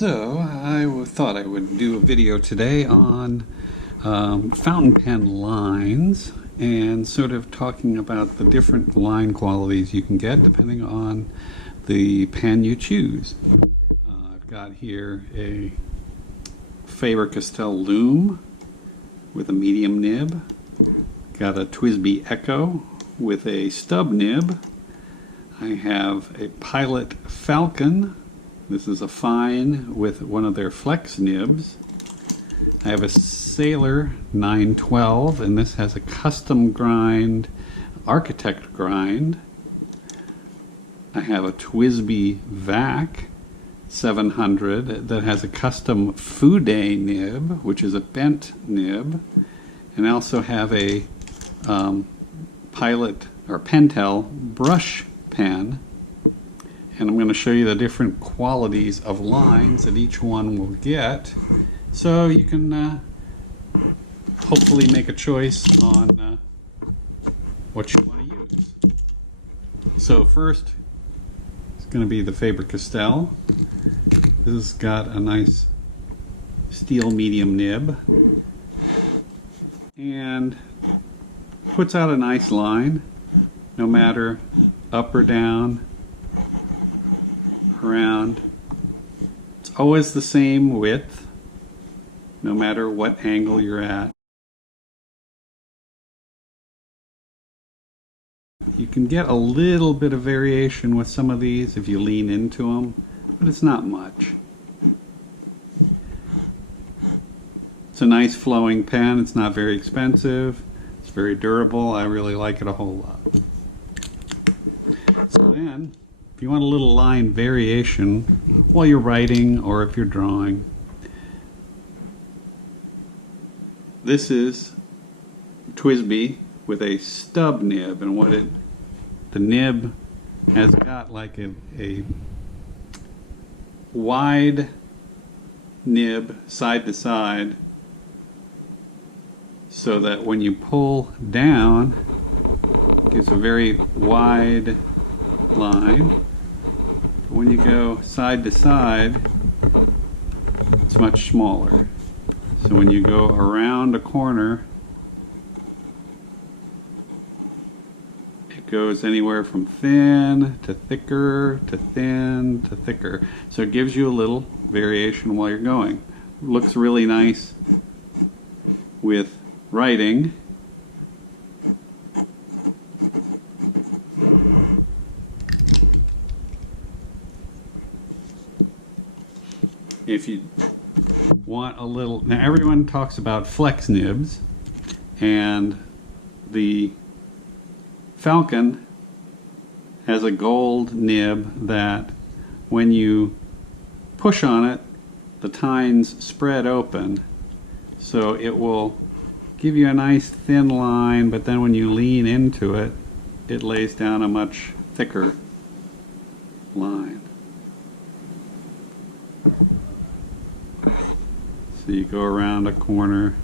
So I thought I would do a video today on fountain pen lines and sort of talking about the different line qualities you can get depending on the pen you choose. I've got here a Faber-Castell Loom with a medium nib. Got a TWSBI Echo with a stub nib. I have a Pilot Falcon. This is a fine with one of their flex nibs. I have a Sailor 912, and this has a custom grind, architect grind. I have a TWSBI Vac 700 that has a custom Fude nib, which is a bent nib. And I also have a Pilot or Pentel brush pen. And I'm going to show you the different qualities of lines that each one will get, so you can hopefully make a choice on what you want to use. So first, it's going to be the Faber-Castell. This has got a nice steel medium nib and puts out a nice line, no matter up or down, around. It's always the same width, no matter what angle you're at. You can get a little bit of variation with some of these if you lean into them, but it's not much. It's a nice flowing pen. It's not very expensive. It's very durable. I really like it a whole lot. So then, if you want a little line variation while you're writing or if you're drawing, this is TWSBI with a stub nib, and the nib has got like a wide nib side to side, so that when you pull down, it gives a very wide line. When you go side to side, it's much smaller. So when you go around a corner, it goes anywhere from thin to thicker to thin to thicker. So it gives you a little variation while you're going. Looks really nice with writing. If you want a little, now everyone talks about flex nibs, and the Falcon has a gold nib that when you push on it, the tines spread open, so it will give you a nice thin line, but then when you lean into it, it lays down a much thicker line. So you go around a corner,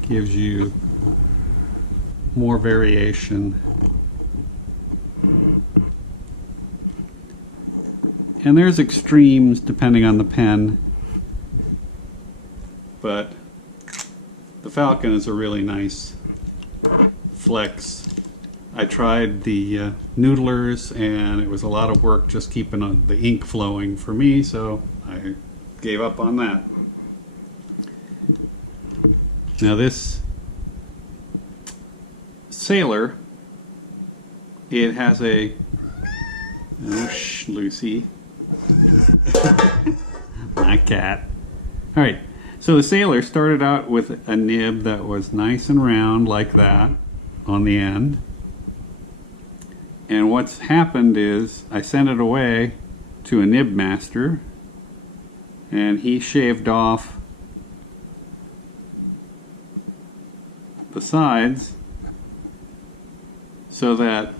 gives you more variation. And there's extremes depending on the pen, but the Falcon is a really nice flex. I tried the noodlers, and it was a lot of work just keeping the ink flowing for me, so I gave up on that. Now this Sailor, it has a, oh shh, Lucy, my cat. Alright, so the Sailor started out with a nib that was nice and round like that on the end. And what's happened is I sent it away to a nib master, and he shaved off the sides so that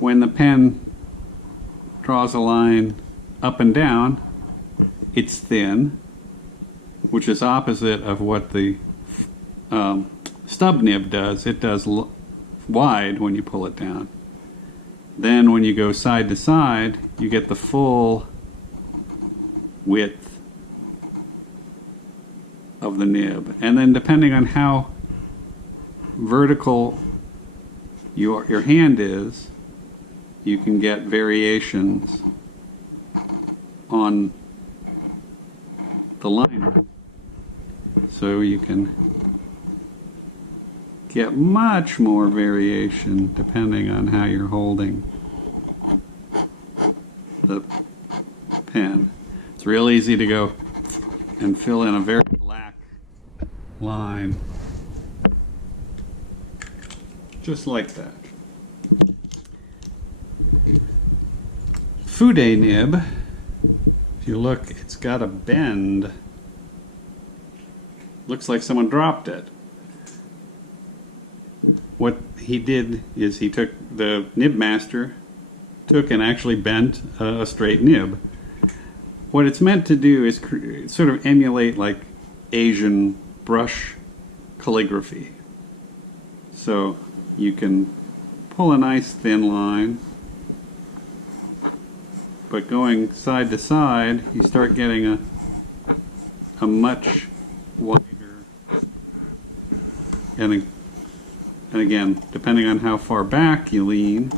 when the pen draws a line up and down, it's thin, which is opposite of what the stub nib does. It does wide when you pull it down. then when you go side to side, you get the full width of the nib. And then depending on how vertical your hand is, you can get variations on the liner. So you can get much more variation depending on how you're holding the pen. It's real easy to go and fill in a very black line, just like that. Fude nib, if you look, it's got a bend. Looks like someone dropped it. What he did is he took the nib master, and actually bent a straight nib. What it's meant to do is sort of emulate like Asian brush calligraphy. So you can pull a nice thin line, but going side to side, you start getting a much wider, and again, depending on how far back you lean,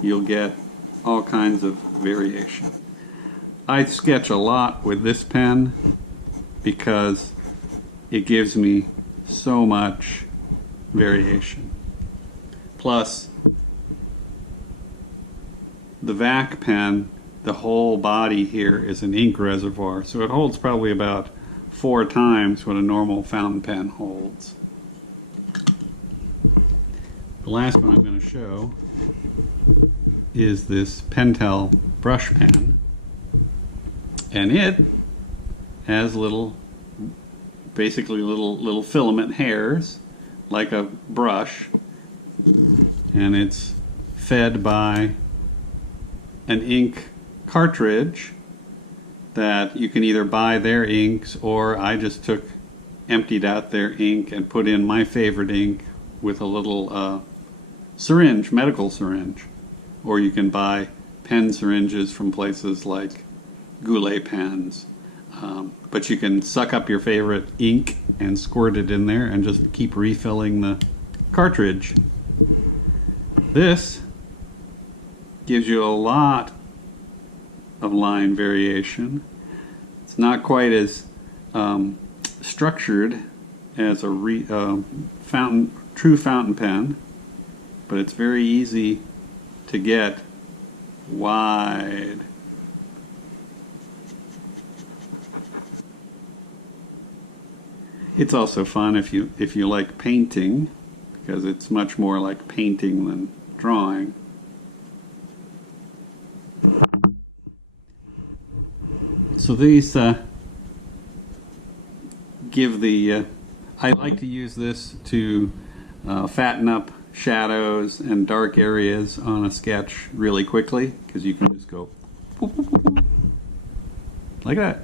you'll get all kinds of variation. I sketch a lot with this pen because it gives me so much variation. Plus, the VAC pen, the whole body here is an ink reservoir, so it holds probably about 4 times what a normal fountain pen holds. The last one I'm going to show is this Pentel brush pen, and it has basically little filament hairs like a brush, and it's fed by an ink cartridge that you can either buy their inks, or I just emptied out their ink and put in my favorite ink with a little syringe, medical syringe. Or you can buy pen syringes from places like Goulet pens. But you can suck up your favorite ink and squirt it in there and just keep refilling the cartridge. This gives you a lot of line variation. It's not quite as structured as a true fountain pen, but it's very easy to get wide. It's also fun if you like painting, because it's much more like painting than drawing. So these give the I like to use this to fatten up shadows and dark areas on a sketch really quickly, because you can just go like that.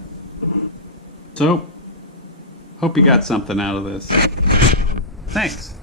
So, hope you got something out of this. Thanks.